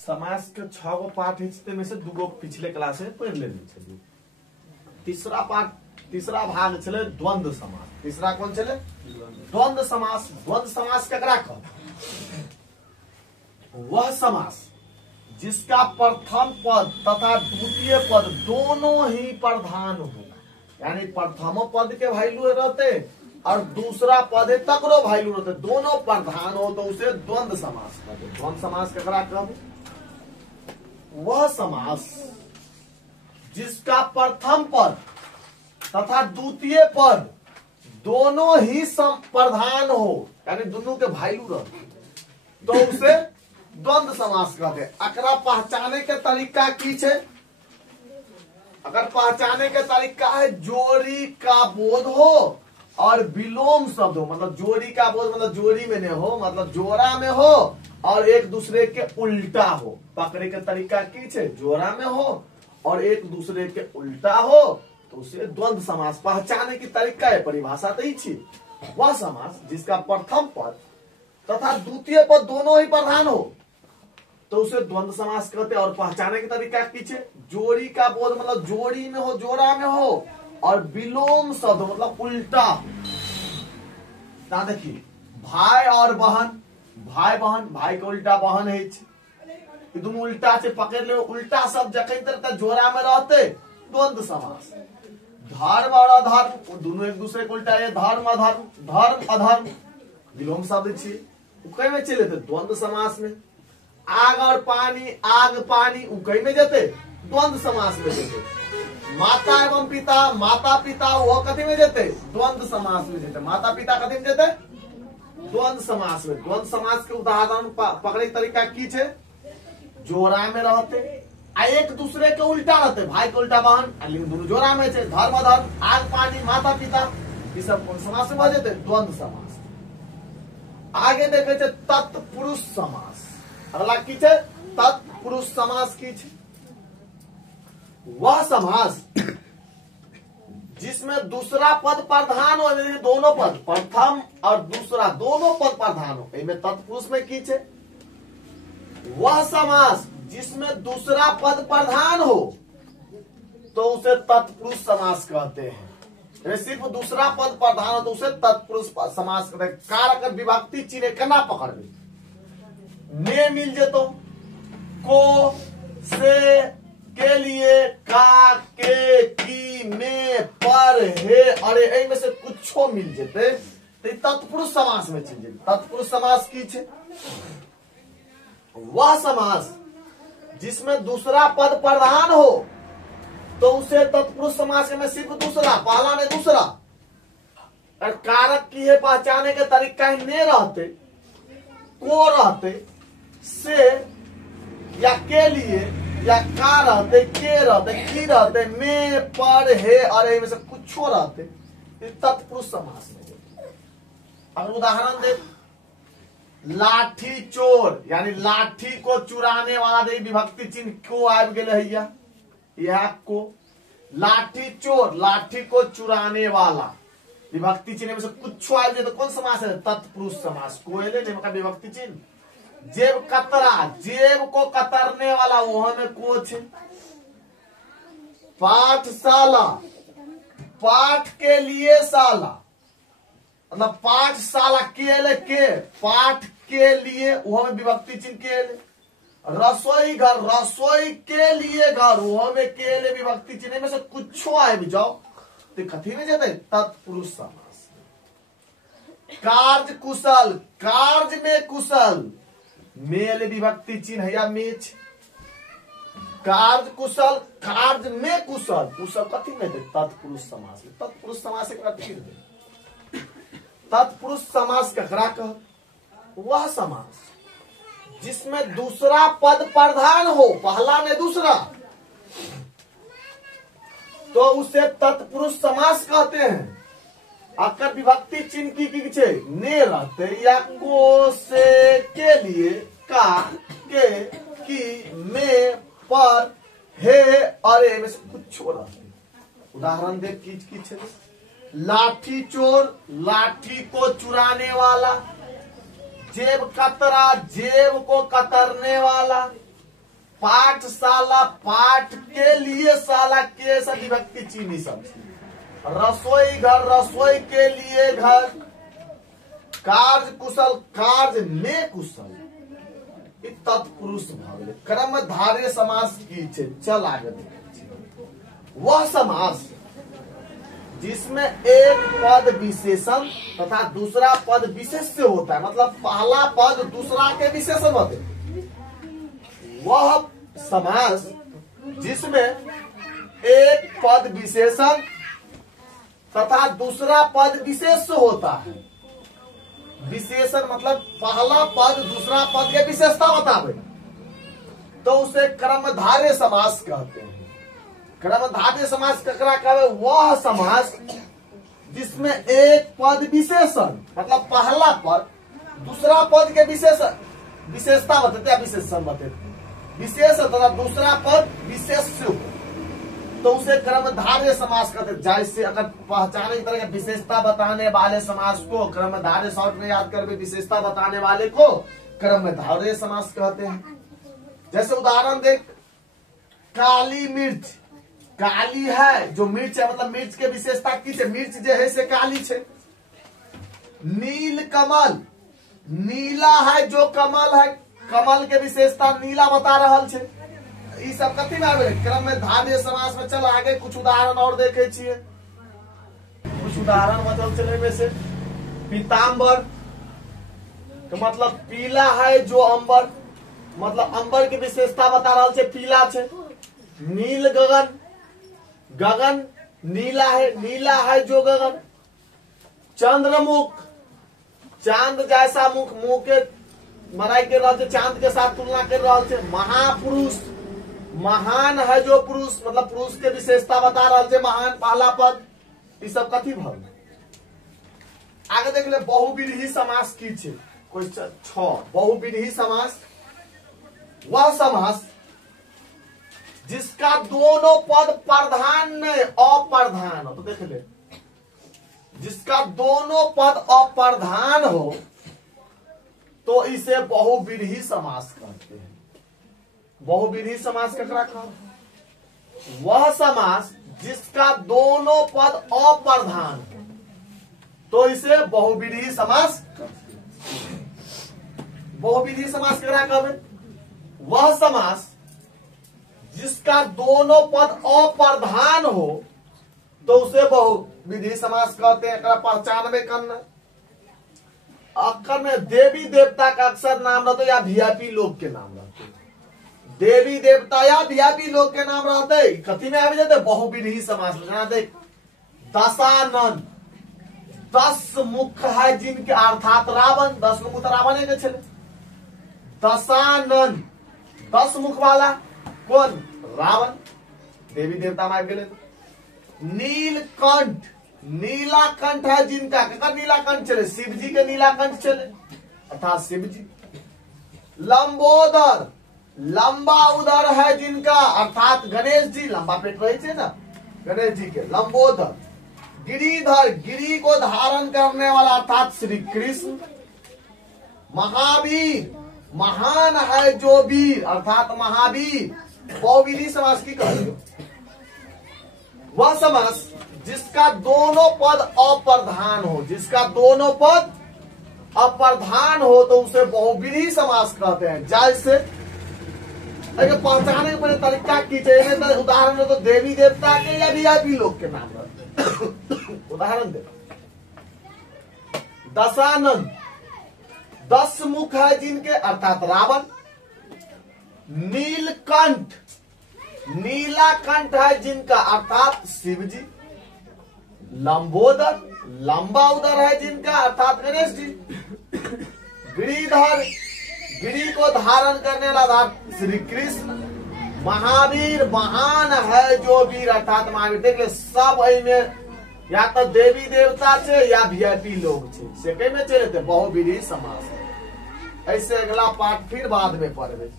समास के 6 गो पाठ में से 2 गो पिछले क्लास में पढ़ लेने छलिए। तीसरा भाग छले द्वंद्व समास। तीसरा कौन छले? द्वंद्व समास। द्वंद्व समास केकरा कहते? वह समास जिसका प्रथम पद तथा द्वितीय पद दोनों ही प्रधान हो, यानी प्रथम पद के वैल्यू रहते और दूसरा पद है तकरो वैल्यू रहते, दोनों प्रधान हो तो उसे द्वंद्व समास कहते। द्वंद्व समास केकरा कहते? वह समास जिसका प्रथम पद तथा द्वितीय पद दोनों ही प्रधान हो, यानी दोनों के वैल्यू रहते, तो उसे द्वंद्व समास कहते। अकरा पहचाने के तरीका की छे? अगर पहचाने के तरीका है जोड़ी का बोध हो और विलोम शब्द हो, मतलब जोड़ी का बोध मतलब जोड़ी में नहीं हो, मतलब जोड़ा में हो और एक दूसरे के उल्टा हो। पकड़े के तरीका की छे? जोड़ा में हो और एक दूसरे के उल्टा हो तो उसे द्वंद्व समास। पहचाने की तरीका है, परिभाषा तो ही छे। वह समास जिसका प्रथम पद तथा द्वितीय पद दोनों ही प्रधान हो तो उसे द्वंद्व समास कहते। और पहचाने की तरीका की छे? जोड़ी का बोध मतलब जोड़ी में हो, जोड़ा में हो और विलोम शब्द मतलब उल्टा हो। देखिए भाई और बहन, भाई बहन, भाई के उल्टा बहन है, दोनों उल्टा से पकड़ ले, उल्टा शब्द जखन तरह जोड़ा में रहते द्वंद्व समास। धर्म और अधर्म दोनों एक दूसरे को उल्टा है, धर्म अधर्म, धर्म अधर्म विलोम शब्द छे, कई में चले थे द्वंद्व समास में। आग और पानी, आग पानी कई में जाते द्वंद्व समास में जाते। माता एवं पिता, माता पिता वो कथी में जाते? द्वंद्व समास में जाते। माता पिता कथी में जाते? द्वंद्व समास में। द्वंद्व समास के उदाहरण पकड़े तरीका की छे? जोड़ा में रहते आ एक दूसरे के उल्टा रहते, भाई के उल्टा बहन, लेकिन दोनों जोड़ा में छे। धर्म अधर्म, आग पानी, माता पिता, ये सब कौन समास में बह जाते? द्वंद्व समास। आगे देखे छे तत्पुरुष समास। अगला की छे? तत्पुरुष समास की छे? वह समास जिसमें दूसरा पद प्रधान हो, दोनों पद प्रथम और दूसरा दोनों पद प्रधान हो, इनमें तत्पुरुष में की छे? वह समास जिसमें दूसरा पद प्रधान हो तो उसे तत्पुरुष समास कहते हैं। सिर्फ दूसरा पद प्रधान हो तो उसे तत्पुरुष समास कहते हैं। कारक विभक्ति चिन्ह केना पकड़बे? ने मिल जेतो, को, से, के लिए, का, के, की, में, पर, हे, अरे इनमें से कुछो मिल जेते तो तत्पुरुष समास में चल जेते। तत्पुरुष समास की छे? वह समास जिसमें दूसरा पद प्रधान हो तो उसे तत्पुरुष समास में सिर्फ दूसरा, पहला ने दूसरा। और कारक की है पहचाने के तरीका ही ने रहते, को रहते, से या के लिए या का रहते, के रहते, की रहते, में, पर, हे, अरे में से कुछो रहते तत्पुरुष समास में। अगर उदाहरण दे, लाठी चोर, यानी लाठी को चुराने वाला दे विभक्ति चिन्ह को आब गेले हैया, यह को। लाठी चोर, लाठी को चुराने वाला विभक्ति चिन्ह में से कुछ आब जाए तो कौन समास है? तत्पुरुष समास। को विभक्ति चिन्ह। जेब कतरा, जेब को कतरने वाला वहां में को छे। पाठशाला, पाठ के लिए शाला, मतलब पाठशाला के पाठ के लिए वहां में विभक्ति चिन्ह के। रसोई घर, रसोई के लिए घर, वहां में के लिए विभक्ति चिन्ह में से कुछ आए जाओ तो कथी में जाते? तत्पुरुष समास। कार्य कुशल, कार्य में कुशल, मेल विभक्ति चिन्ह या मेच। कार्य कुशल, कार्य में कुशल, कुशल कथी में थे? तत्पुरुष समास। तत्पुरुष समास एक तत्पुरुष समास ककरा कह? वह समास जिसमें दूसरा पद प्रधान हो, पहला में दूसरा, तो उसे तत्पुरुष समास कहते हैं। अगर विभक्ति चिन्ह की छे? ने रहते या को, से, के लिए, का, के, की, में, पर, हे, अरे में से कुछ रहते। उदाहरण दे की छे? लाठी चोर, लाठी को चुराने वाला। जेब कतरा, जेब को कतरने वाला। पाठशाला, पाठ के लिए शाला के सब विभक्ति चीनी सब, रसोई घर, रसोई के लिए घर, कार्य कुशल, कार्य में कुशल, तत्पुरुष भ गेलै। कर्मधारय समास की छै, चल आगे देखै छी। वह समास जिसमें एक पद विशेषण तथा दूसरा पद विशेष्य होता है, मतलब पहला पद दूसरा के विशेषण होते हैं। वह समास जिसमें एक पद विशेषण तथा दूसरा पद विशेष्य होता है। विशेषण मतलब पहला पद दूसरा पद के विशेषता बतावे, तो उसे कर्मधारय समास कहते हैं। कर्मधारय समास ककरा कहवे? वह समास जिसमें एक पद विशेषण मतलब पहला पद दूसरा पद के विशेषता बताते, विशेषण बताते, विशेषण तथा दूसरा पद विशेष्य हो, तो उसे कर्मधारय समास कहते हैं। जैसे अगर पहचाने की तरह विशेषता बताने वाले समास को कर्मधारय, शॉर्ट में याद करके विशेषता बताने वाले को कर्मधारय समास कहते हैं। जैसे उदाहरण देख, काली मिर्च, काली है जो मिर्च है, मतलब मिर्च के विशेषता की है, मिर्च जो है से काली है। नील कमल, नीला है जो कमल है, कमल के विशेषता नीला बता रहा है। ये सब कथी में आवे? कर्मधारय समास में। चल आगे कुछ उदाहरण और देखे छिए। कुछ उदाहरण मतलब चले में से, पीताम्बर तो मतलब पीला है जो अंबर, मतलब अंबर की विशेषता बता रहा है, पीला है। नील गगन, गगन नीला है जो गगन। चंद्रमुख, चांद जैसा मुख, मुंह के बनाई के रहा, चांद के साथ तुलना कर रहा है। महापुरुष, महान है जो पुरुष, मतलब पुरुष के विशेषता बता रहा है, महान पहला पद। ये सब कथी भल। आगे देख ले, बहुव्रीहि समास की छे। क्वेश्चन 6, बहुव्रीहि समास वह समास जिसका दोनों पद प्रधान नहीं अप्रधान हो। तो देख ले, जिसका दोनों पद अप्रधान हो तो इसे बहुव्रीहि समास कहते हैं। बहुव्रीहि समास ककरा कहते? वह समास जिसका दोनों पद अप्रधान हो तो इसे बहुव्रीहि समास कहते हैं। बहुव्रीहि समास ककरा कहते? वह समास जिसका दोनों पद अप्रधान हो तो उसे बहुव्रीहि समास कहते हैं। पहचान में करना, अक्षर में देवी देवता का अक्सर नाम रहते या वीआईपी लोग के नाम रहते। देवी देवता या वीआईपी लोग के नाम रहते कथी में आ जाते? बहुव्रीहि समास में। देख, दशानन, 10 मुख है जिनके, अर्थात रावण, 10 मुख रावण है के। दशानन 10 मुख वाला कौन? रावण, देवी देवता में गेले। नीलकंठ, नीला कंठ है जिनका, केकर नीला कंठ चले? शिव जी के नीला कंठ चले, अर्थात शिव जी। लंबोदर, लंबा उदर है जिनका, अर्थात गणेश जी, लंबा पेट रहे थे ना गणेश जी के, लंबोदर। गिरिधर, गिरी को धारण करने वाला, अर्थात श्री कृष्ण। महावीर, महान है जो वीर, अर्थात महावीर। बहुव्रीहि समास की कहते? वह समास जिसका दोनों पद अप्रधान हो, जिसका दोनों पद अप्रधान हो तो उसे बहुव्रीहि समास कहते हैं। जैसे पहचाने के तरीका की चाहिए, तो उदाहरण में तो देवी देवता के या वीआईपी लोग के नाम रहते। उदाहरण दे, दशानन, 10 मुख है जिनके, अर्थात रावण। नीलकंठ, नीला कंठ है जिनका, अर्थात शिव जी। लंबोदर, लंबा उदर है जिनका, अर्थात गणेश जी। गिरिधर, गिरी को धारण करने वाला श्री कृष्ण। महावीर, महान है जो वीर, अर्थात महावीर। देख ले, सब में या तो देवी देवता छे या वीआईपी लोग छे, से में चले थे बहुव्रीहि समास। ऐसे अगला पाठ फिर बाद में पढ़े।